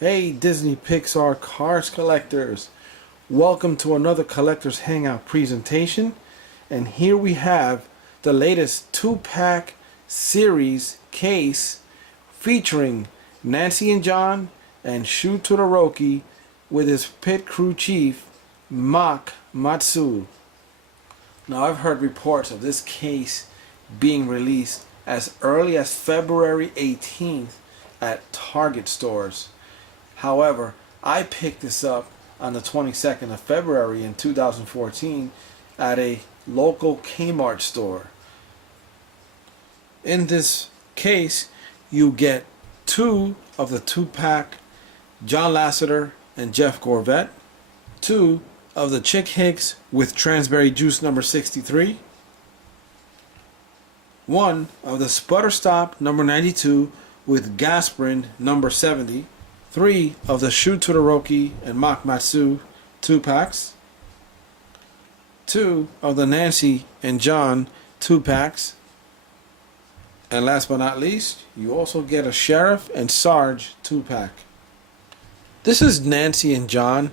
Hey Disney Pixar Cars collectors, welcome to another Collectors Hangout presentation. And here we have the latest 2-pack series case featuring Nancy and John and Shu Todoroki with his pit crew chief Mach Matsou. Now I've heard reports of this case being released as early as February 18th at Target stores. However, I picked this up on the 22nd of February in 2014 at a local Kmart store. In this case, you get two of the 2-pack John Lasseter and Jeff Gorvette, two of the Chick Hicks with Transberry Juice number 63, one of the Sputterstop number 92 with Gasprin number 70, three of the Shu Todoroki and Mach Matsou 2-packs, two of the Nancy and John 2-packs, and last but not least, you also get a Sheriff and Sarge 2-pack. This is Nancy and John,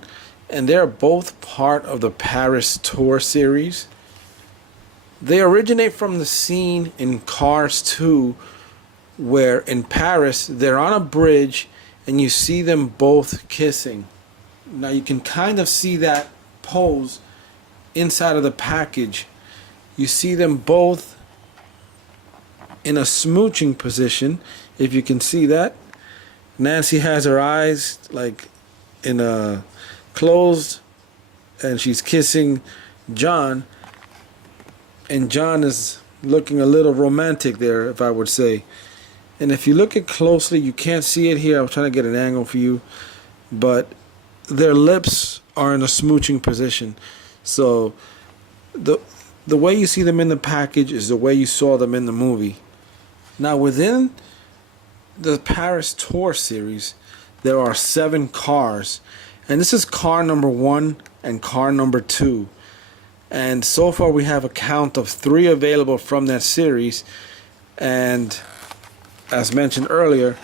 and they're both part of the Paris Tour series. They originate from the scene in Cars 2, where in Paris they're on a bridge and you see them both kissing. Now you can kind of see that pose inside of the package. You see them both in a smooching position, if you can see that. Nancy has her eyes like in a closed and she's kissing John, and John is looking a little romantic there, if I would say. And if you look at closely, you can't see it here. I'm trying to get an angle for you, but their lips are in a smooching position. So the way you see them in the package is the way you saw them in the movie. Now within the Paris Tour series, there are 7 cars, and this is car number 1 and car number 2. And so far we have a count of 3 available from that series, and as mentioned earlier,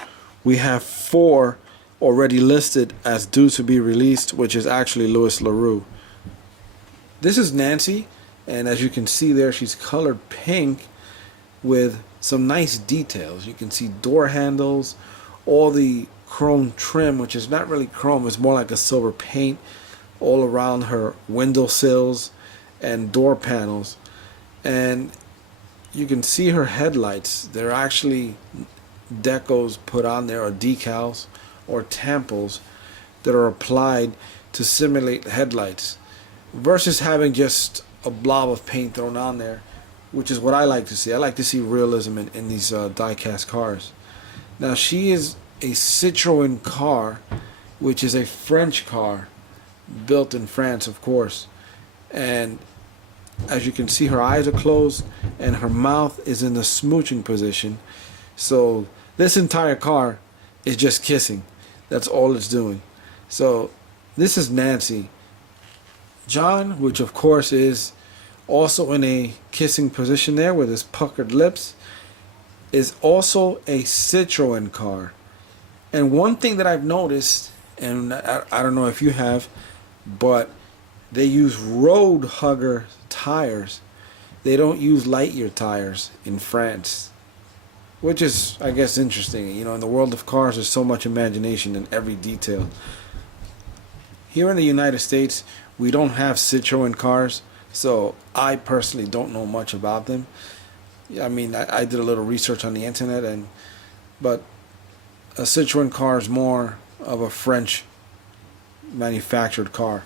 we have 4 already listed as due to be released, which is actually Louis LaRue. This is Nancy, and as you can see there, she's colored pink with some nice details. You can see door handles, all the chrome trim, which is not really chrome, it's more like a silver paint all around her window sills and door panels. And you can see her headlights. They're actually decos put on there, or decals or tampons that are applied to simulate headlights, versus having just a blob of paint thrown on there, which is what I like to see. I like to see realism in these die-cast cars. Now she is a Citroën car, which is a French car built in France, of course. And as you can see, her eyes are closed and her mouth is in the smooching position. So this entire car is just kissing. That's all it's doing. So this is Nancy. John, which of course is also in a kissing position there with his puckered lips, is also a Citroën car. And one thing that I've noticed, and I don't know if you have, but they use road hugger tires. They don't use light year tires in France, which is, I guess, interesting. You know, in the world of cars, there's so much imagination in every detail. Here in the United States, we don't have Citroën cars, so I personally don't know much about them. I mean, I did a little research on the internet, but a Citroën car is more of a French manufactured car.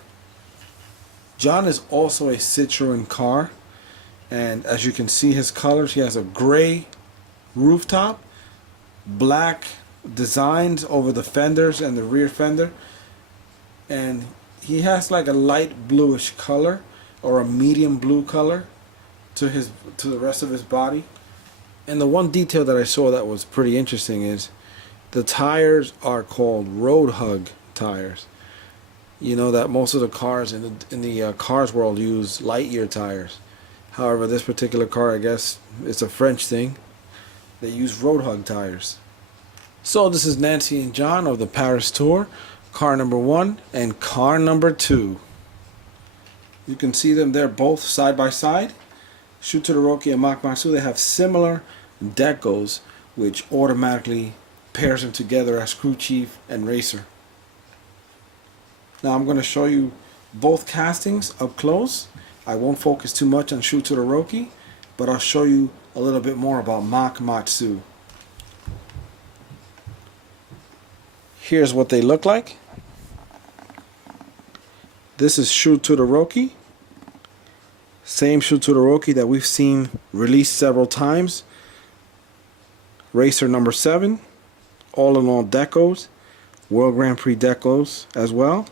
John is also a Citroën car, and as you can see his colors, he has a gray rooftop, black designs over the fenders and the rear fender, and he has like a light bluish color or a medium blue color to the rest of his body. And the one detail that I saw that was pretty interesting is the tires are called road hug tires. You know that most of the cars in the cars world use light year tires. However, this particular car, I guess it's a French thing. They use road hug tires. So this is Nancy and John of the Paris tour, car number 1 and car number 2. You can see them there both side by side. Shu Todoroki and Mach Matsou, they have similar decals, which automatically pairs them together as crew chief and racer. Now I'm going to show you both castings up close. I won't focus too much on Shu Todoroki, but I'll show you a little bit more about Mach Matsou. Here's what they look like. This is Shu Todoroki. Same Shu Todoroki that we've seen released several times. Racer number 7. All in all decos. World Grand Prix decos as well.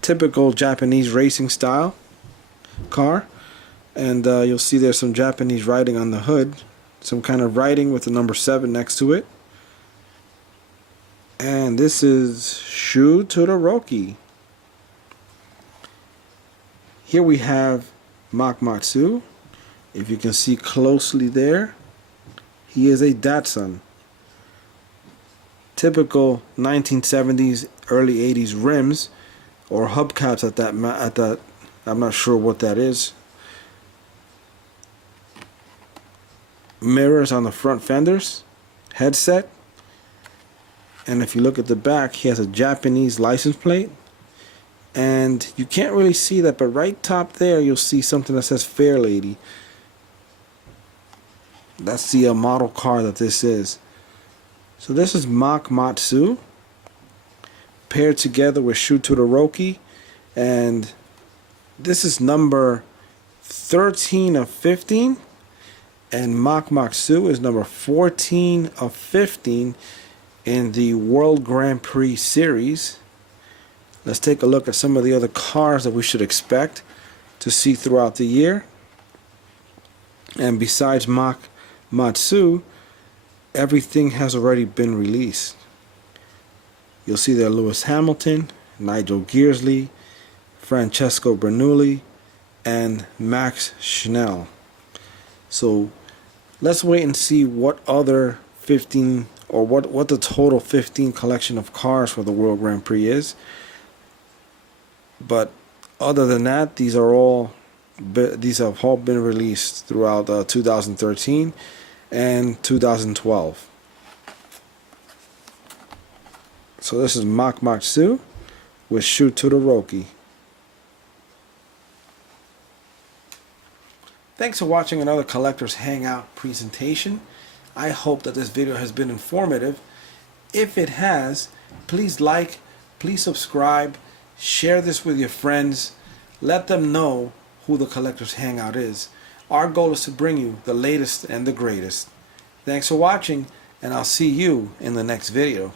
Typical Japanese racing style car. And you'll see there's some Japanese writing on the hood. Some kind of writing with the number 7 next to it. And this is Shu Todoroki. Here we have Mach Matsou. If you can see closely there, he is a Datsun. Typical 1970s, early 80s rims or hubcaps at that. I'm not sure what that is. Mirrors on the front fenders, headset. And if you look at the back, he has a Japanese license plate. And you can't really see that, but right top there, you'll see something that says Fair Lady. That's the model car that this is. So this is Mach Matsou, paired together with Shu Todoroki. And this is number 13 of 15. And Mach Matsou is number 14 of 15. In the World Grand Prix series. Let's take a look at some of the other cars that we should expect to see throughout the year. And besides Mach Matsou, everything has already been released. You'll see there Lewis Hamilton, Nigel Gearsley, Francesco Bernoulli, and Max Schnell. So let's wait and see what other 15 or what the total 15 collection of cars for the World Grand Prix is. But other than that, these have all been released throughout 2013 and 2012. So this is Mach Matsou with Shu Todoroki. Thanks for watching another Collector's Hangout presentation. I hope that this video has been informative. If it has, please like, please subscribe, share this with your friends. Let them know who the Collector's Hangout is. Our goal is to bring you the latest and the greatest. Thanks for watching, and I'll see you in the next video.